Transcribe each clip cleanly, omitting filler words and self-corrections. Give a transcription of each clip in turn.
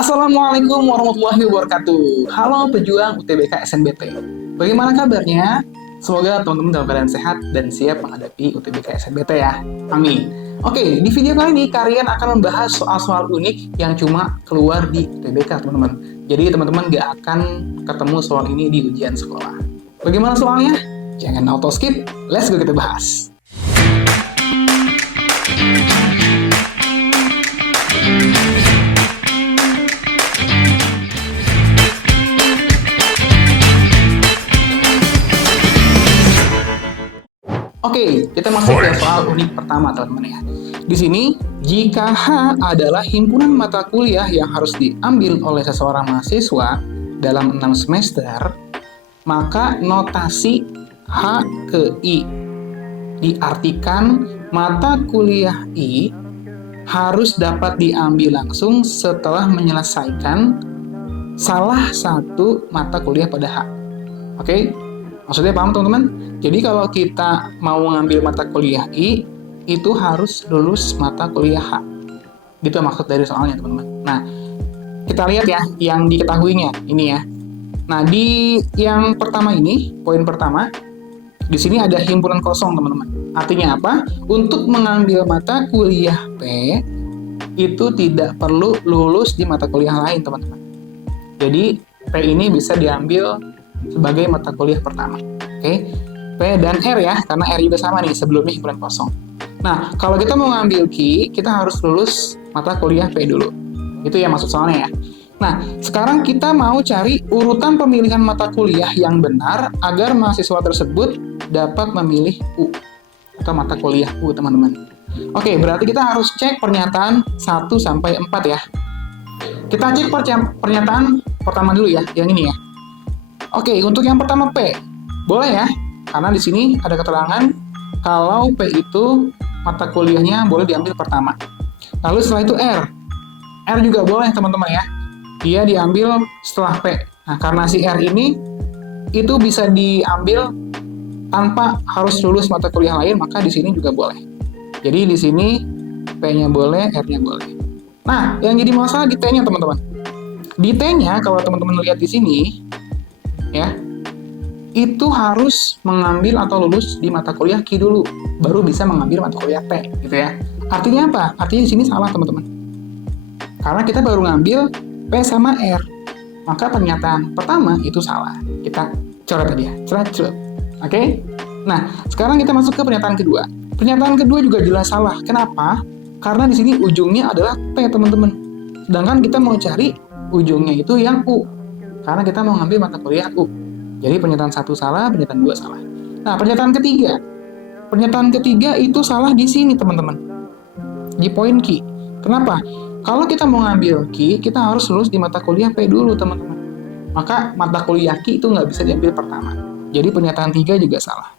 Assalamualaikum warahmatullahi wabarakatuh. Halo pejuang UTBK SNBT. Bagaimana kabarnya? Semoga teman-teman dalam keadaan sehat dan siap menghadapi UTBK SNBT ya. Amin. Oke, di video kali ini kalian akan membahas soal-soal unik yang cuma keluar di UTBK, teman-teman. Jadi teman-teman gak akan ketemu soal ini di ujian sekolah. Bagaimana soalnya? Jangan auto skip, let's go kita bahas. Oke, kita masuk ke soal unik pertama, teman-teman ya. Di sini, jika H adalah himpunan mata kuliah yang harus diambil oleh seseorang mahasiswa dalam 6 semester, maka notasi H ke I diartikan mata kuliah I harus dapat diambil langsung setelah menyelesaikan salah satu mata kuliah pada H. Oke? Maksudnya paham teman-teman? Jadi kalau kita mau ngambil mata kuliah I, itu harus lulus mata kuliah H. Gitu maksud dari soalnya teman-teman. Nah, kita lihat ya yang diketahuinya ini ya. Nah, di yang pertama ini, poin pertama, di sini ada himpunan kosong teman-teman. Artinya apa? Untuk mengambil mata kuliah P, itu tidak perlu lulus di mata kuliah lain teman-teman. Jadi, P ini bisa diambil sebagai mata kuliah pertama. Oke, P dan R ya, karena R juga sama nih sebelumnya himpunan kosong. Nah, kalau kita mau ngambil Q, kita harus lulus mata kuliah P dulu. Itu ya maksud soalnya ya. Nah, sekarang kita mau cari urutan pemilihan mata kuliah yang benar agar mahasiswa tersebut dapat memilih U atau mata kuliah U, teman-teman. Oke, berarti kita harus cek pernyataan 1 sampai 4 ya. Kita cek pernyataan pertama dulu ya, yang ini ya. Oke, untuk yang pertama P, boleh ya, karena di sini ada keterangan kalau P itu mata kuliahnya boleh diambil pertama. Lalu setelah itu R juga boleh teman-teman ya, dia diambil setelah P. Nah, karena si R ini itu bisa diambil tanpa harus lulus mata kuliah lain, maka di sini juga boleh. Jadi di sini P-nya boleh, R-nya boleh. Nah, yang jadi masalah di T-nya teman-teman. Di T-nya kalau teman-teman lihat di sini ya, itu harus mengambil atau lulus di mata kuliah Q dulu, baru bisa mengambil mata kuliah T, gitu ya. Artinya apa? Artinya di sini salah teman-teman. Karena kita baru ngambil P sama R, maka pernyataan pertama itu salah. Kita coret tadi ya, coret. Oke? Nah, sekarang kita masuk ke pernyataan kedua. Pernyataan kedua juga jelas salah. Kenapa? Karena di sini ujungnya adalah T, teman-teman. Sedangkan kita mau cari ujungnya itu yang U, karena kita mau ngambil mata kuliah U. Jadi pernyataan 1 salah, pernyataan 2 salah. Nah, pernyataan ketiga. Pernyataan ketiga itu salah di sini, teman-teman. Di poin Q. Kenapa? Kalau kita mau ngambil Q, kita harus lulus di mata kuliah P dulu, teman-teman. Maka mata kuliah Q itu nggak bisa diambil pertama. Jadi pernyataan 3 juga salah.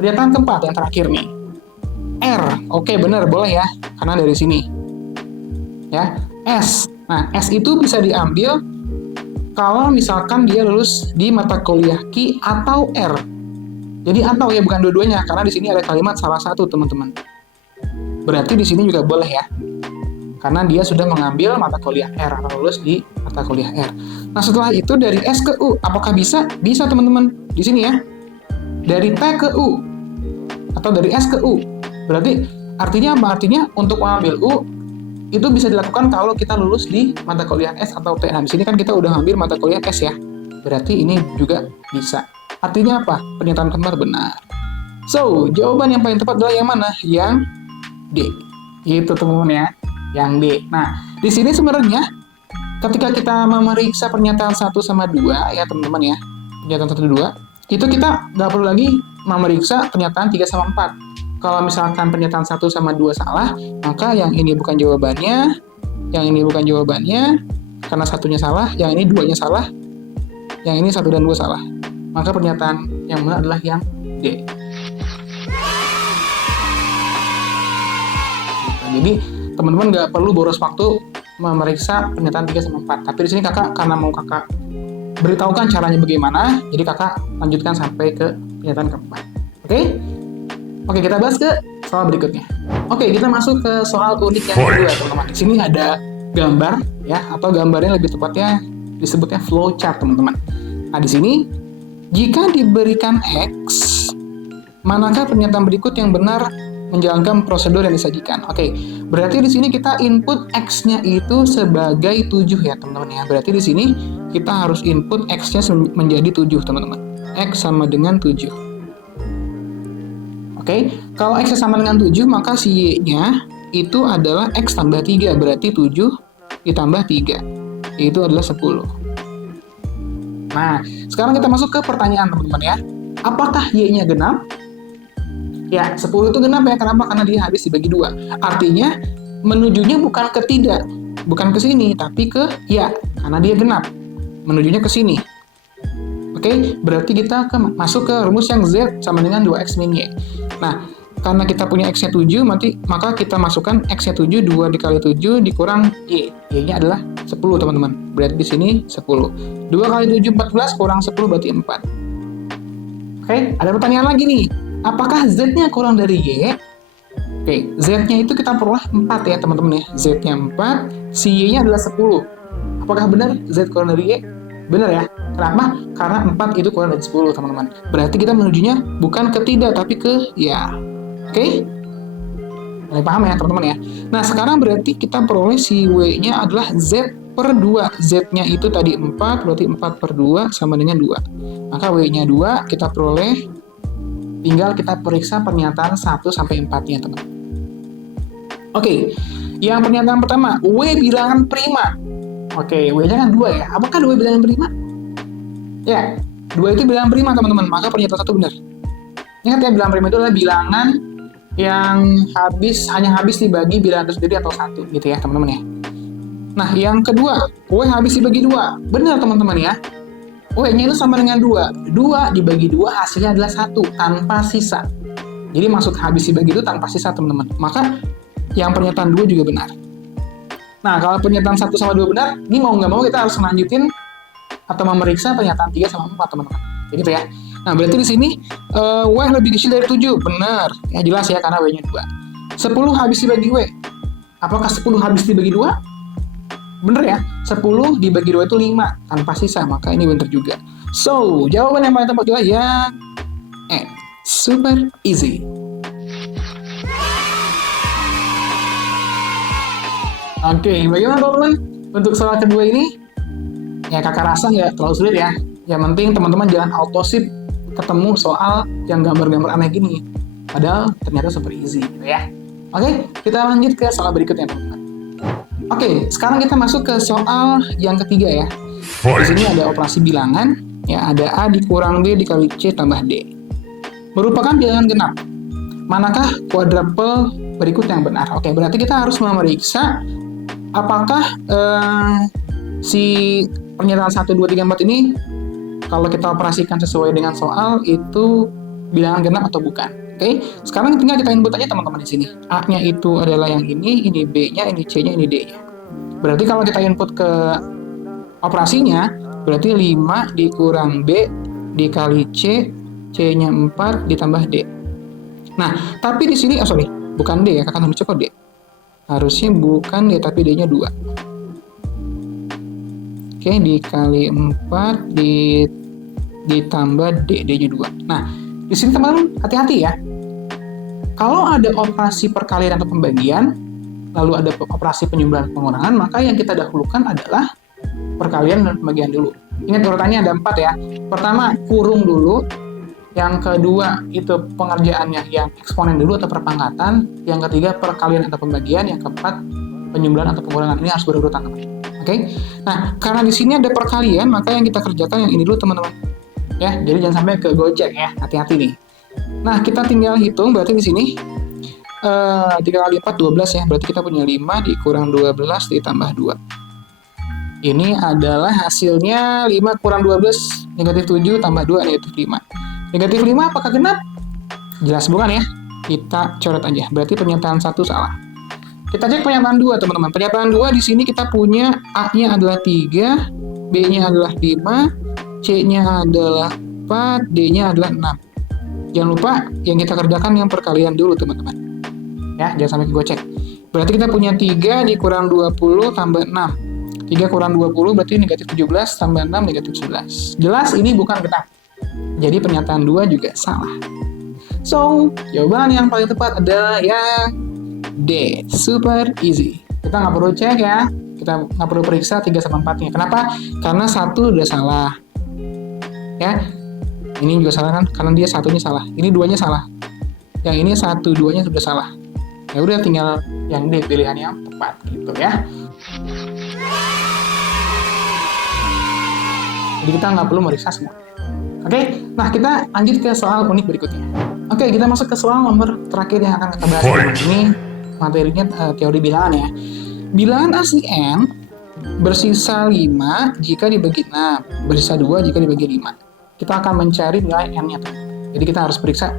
Pernyataan keempat, yang terakhir nih. R. Oke, benar, boleh ya. Karena dari sini. Ya, S. Nah, S itu bisa diambil kalau misalkan dia lulus di mata kuliah Q atau R. Jadi atau ya, bukan dua-duanya, karena di sini ada kalimat salah satu, teman-teman. Berarti di sini juga boleh ya. Karena dia sudah mengambil mata kuliah R atau lulus di mata kuliah R. Nah, setelah itu dari S ke U, apakah bisa? Bisa, teman-teman. Di sini ya. Dari T ke U atau dari S ke U. Berarti artinya apa? Artinya untuk mengambil U itu bisa dilakukan kalau kita lulus di mata kuliah S atau T. Nah, di sini kan kita udah ngambil mata kuliah S ya. Berarti ini juga bisa. Artinya apa? Pernyataan keempat benar. So, jawaban yang paling tepat adalah yang mana? Yang D. Gitu teman-teman ya. Yang D. Nah, di sini sebenarnya ketika kita memeriksa pernyataan 1 sama 2 ya teman-teman ya. Pernyataan 1 2, itu kita nggak perlu lagi memeriksa pernyataan 3 sama 4. Kalau misalkan pernyataan 1 sama 2 salah, maka yang ini bukan jawabannya, yang ini bukan jawabannya, karena satunya salah, yang ini duanya salah, yang ini 1 dan 2 salah. Maka pernyataan yang benar adalah yang D. Jadi, teman-teman nggak perlu boros waktu memeriksa pernyataan 3 sama 4. Tapi di sini kakak, karena mau kakak beritahukan caranya bagaimana, jadi kakak lanjutkan sampai ke pernyataan keempat. Oke? Oke, kita bahas ke soal berikutnya. Oke, kita masuk ke soal unik yang kedua, teman-teman. Di sini ada gambar ya, atau gambarnya lebih tepatnya disebutnya flowchart teman-teman. Nah di sini jika diberikan X, manakah pernyataan berikut yang benar menjalankan prosedur yang disajikan? Oke, berarti di sini kita input X-nya itu sebagai 7 ya teman-teman ya. Berarti di sini kita harus input X-nya menjadi 7 teman-teman. X sama dengan 7. Oke, kalau X sama dengan 7 maka si Y-nya itu adalah X tambah 3. Berarti 7 ditambah 3. Itu adalah 10. Nah, sekarang kita masuk ke pertanyaan teman-teman ya. Apakah Y-nya genap? Ya, 10 itu genap ya. Kenapa? Karena dia habis dibagi 2. Artinya, menujunya bukan ke tidak. Bukan ke sini, tapi ke ya. Karena dia genap. Menujunya ke sini. Oke, berarti kita masuk ke rumus yang Z sama dengan 2X min Y. Nah, karena kita punya X-nya 7, maka kita masukkan X-nya 7, 2 dikali 7 dikurang Y. Y-nya adalah 10, teman-teman. Berarti di sini 10. 2 kali 7, 14, kurang 10 berarti 4. Oke, ada pertanyaan lagi nih. Apakah Z-nya kurang dari Y? Oke, Z-nya itu kita peroleh 4 ya, teman-teman ya. Z-nya 4, si Y-nya adalah 10. Apakah benar Z kurang dari Y? Benar ya. Kenapa? Karena 4 itu kurang dari 10, teman-teman. Berarti kita menujunya bukan ke tidak, tapi ke ya. Oke? Mulai paham ya teman-teman ya. Nah sekarang berarti kita peroleh si W-nya adalah Z per 2. Z-nya itu tadi 4, berarti 4 per 2 sama dengan 2. Maka W-nya 2 kita peroleh, tinggal kita periksa pernyataan 1 sampai 4-nya teman-teman. Oke, yang pernyataan pertama, W bilangan prima. Oke, W-nya kan 2 ya. Apakah 2 bilangan prima? Ya, 2 itu bilangan prima teman-teman, maka pernyataan 1 benar. Ingat ya, bilangan prima itu adalah bilangan yang hanya habis dibagi bilangan itu sendiri atau 1 gitu ya teman-teman ya. Nah yang kedua, W habis dibagi 2. Benar teman-teman ya. W-nya itu sama dengan 2. 2 dibagi 2 hasilnya adalah 1 tanpa sisa. Jadi maksud habis dibagi itu tanpa sisa teman-teman. Maka yang pernyataan 2 juga benar. Nah kalau pernyataan 1 sama 2 benar, ini mau nggak mau kita harus melanjutin atau memeriksa pernyataan 3 sama 4 teman-teman. Begitu ya. Nah, berarti di sini W lebih kecil dari 7. Benar. Ya jelas ya karena W-nya 2. 10 habis dibagi W. Apakah 10 habis dibagi 2? Benar ya. 10 dibagi 2 itu 5 tanpa sisa. Maka ini benar juga. So, jawaban yang paling tepat adalah yang super easy. Oke, bagaimana teman-teman? Untuk soal kedua ini, ya kakak rasa nggak terlalu sulit ya. Yang penting teman-teman jangan autosip ketemu soal yang gambar-gambar aneh gini. Padahal ternyata super easy gitu ya. Oke, kita lanjut ke soal berikutnya teman-teman. Oke, sekarang kita masuk ke soal yang ketiga ya. Di sini ada operasi bilangan, ya ada A dikurang B dikali C tambah D. Merupakan bilangan genap. Manakah kuadrupel berikut yang benar? Oke, berarti kita harus memeriksa apakah si pernyataan 1, 2, 3, 4 ini kalau kita operasikan sesuai dengan soal itu bilangan genap atau bukan. Oke, sekarang tinggal kita input aja teman-teman di sini. A-nya itu adalah yang ini B-nya, ini C-nya, ini D-nya. Berarti kalau kita input ke operasinya, berarti 5 dikurang B dikali C, C-nya 4 ditambah D. Nah, tapi di sini, bukan D ya, kakak nomor cepat D. Harusnya bukan D, tapi D-nya 2. Oke, dikali 4 ditambah D-nya 2. Nah, di sini teman-teman hati-hati ya. Kalau ada operasi perkalian atau pembagian, lalu ada operasi penyumbang pengurangan, maka yang kita dahulukan adalah perkalian dan pembagian dulu. Ingat urutannya ada 4 ya. Pertama, kurung dulu. Yang kedua, itu pengerjaannya yang eksponen dulu atau perpangkatan. Yang ketiga, perkalian atau pembagian. Yang keempat, penyumbang atau pengurangan. Ini harus berurutan teman-teman. Oke, nah karena di sini ada perkalian, maka yang kita kerjakan yang ini dulu teman-teman. Ya, jadi jangan sampai ke gojek ya, hati-hati nih. Nah kita tinggal hitung, berarti di sini 3 kali 4 12 ya, berarti kita punya 5 dikurang 12 ditambah 2. Ini adalah hasilnya 5 kurang 12 negatif 7 tambah 2 negatif 5. Negatif 5 apakah genap? Jelas bukan ya? Kita coret aja, berarti pernyataan 1 salah. Kita cek pernyataan 2 teman-teman. Pernyataan 2 di sini kita punya A-nya adalah 3, B-nya adalah 5, C-nya adalah 4, D-nya adalah 6. Jangan lupa yang kita kerjakan yang perkalian dulu teman-teman. Ya, jangan sampai kegocek. Berarti kita punya 3 dikurang 20 tambah 6. 3 kurang 20 berarti negatif 17 tambah 6 negatif 11. Jelas ini bukan genap. Jadi pernyataan 2 juga salah. So, jawaban yang paling tepat adalah yang D. Super easy. Kita nggak perlu cek ya. Kita nggak perlu periksa 3 sama 4-nya. Kenapa? Karena 1 udah salah. Ya. Ini juga salah kan? Karena dia 1-nya salah. Ini 2-nya salah. Yang ini 1, 2-nya sudah salah. Ya udah tinggal yang D pilihan yang tepat gitu ya. Jadi kita nggak perlu meriksa semua. Oke, nah kita lanjut ke soal unik berikutnya. Oke, kita masuk ke soal nomor terakhir yang akan kita bahas. Ini materinya teori bilangan ya. Bilangan asli N bersisa 5 jika dibagi 6, bersisa 2 jika dibagi 5. Kita akan mencari nilai N-nya. Jadi kita harus periksa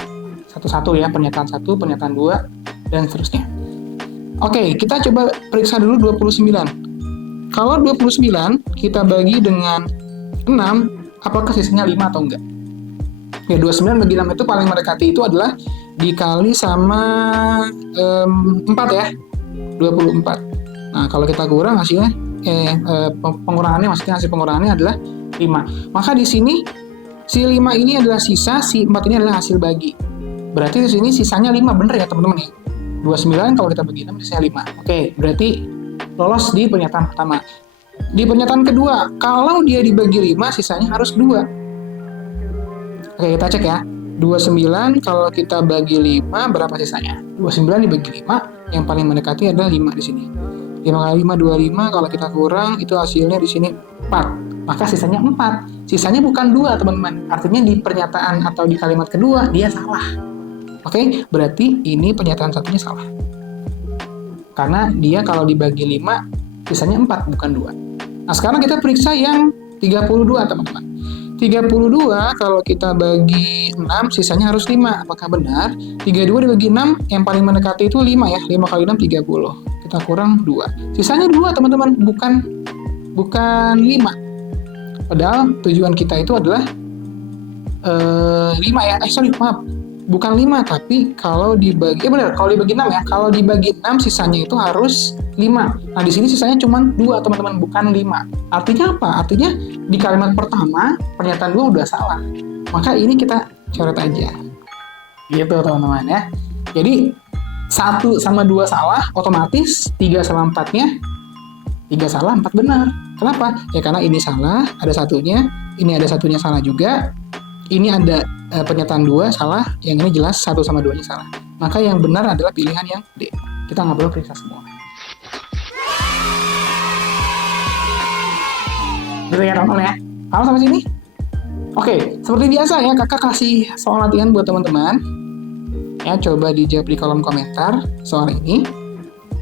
satu-satu ya, pernyataan 1, pernyataan 2, dan seterusnya. Oke, kita coba periksa dulu 29. Kalau 29 kita bagi dengan 6, apakah sisanya 5 atau enggak? Ya, 29 bagi 6 itu paling mendekati itu adalah dikali sama 4 ya, 24. Nah, kalau kita kurang hasilnya, pengurangannya, maksudnya hasil pengurangannya adalah 5. Maka di sini, si 5 ini adalah sisa, si 4 ini adalah hasil bagi. Berarti di sini sisanya 5, bener ya teman-teman ya? 29 kalau kita bagi 6, sisanya 5. Oke, berarti lolos di pernyataan pertama. Di pernyataan kedua, kalau dia dibagi 5, sisanya harus 2. Oke, kita cek ya. 29 kalau kita bagi 5, berapa sisanya? 29 dibagi 5, yang paling mendekati adalah 5 di sini. 5 kali 5, 25, kalau kita kurang, itu hasilnya di sini 4. Maka sisanya 4. Sisanya bukan 2, teman-teman. Artinya di pernyataan atau di kalimat kedua, dia salah. Oke, berarti ini pernyataan satunya salah. Karena dia kalau dibagi 5, sisanya 4, bukan 2. Nah, sekarang kita periksa yang 32, teman-teman. 32 kalau kita bagi 6, sisanya harus 5. Apakah benar? 32 dibagi 6, yang paling mendekati itu 5 ya. 5 kali 6, 30. Kita kurang 2. Sisanya 2, teman-teman. Bukan 5. Padahal tujuan kita itu adalah 5 ya. Maaf. Bukan 5, tapi kalau dibagi, benar, kalau dibagi 6 ya. Kalau dibagi 6, sisanya itu harus 5. Nah, di sini sisanya cuma 2, teman-teman, bukan 5. Artinya apa? Artinya di kalimat pertama, pernyataan 2 udah salah. Maka ini kita coret aja. Gitu, teman-teman ya. Jadi, 1 sama 2 salah, otomatis 3 sama 4-nya, 3 salah, 4 benar. Kenapa? Ya karena ini salah, ada satunya, ini ada satunya salah juga, ini ada pernyataan 2 salah, yang ini jelas 1 sama 2-nya salah. Maka yang benar adalah pilihan yang D. Kita nggak perlu periksa semua. Gitu ya teman-teman ya. Paham sampai sini? Oke, seperti biasa ya, kakak kasih soal latihan buat teman-teman. Ya, coba dijawab di kolom komentar soal ini.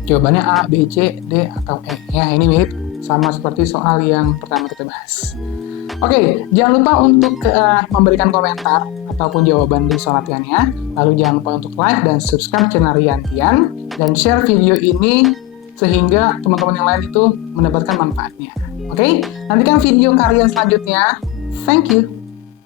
Jawabannya A, B, C, D, atau E. Ya, ini mirip sama seperti soal yang pertama kita bahas. Oke, jangan lupa untuk memberikan komentar ataupun jawaban di soal latihannya. Lalu jangan lupa untuk like dan subscribe channel Riantian dan share video ini sehingga teman-teman yang lain itu mendapatkan manfaatnya. Oke, nantikan video karya selanjutnya. Thank you.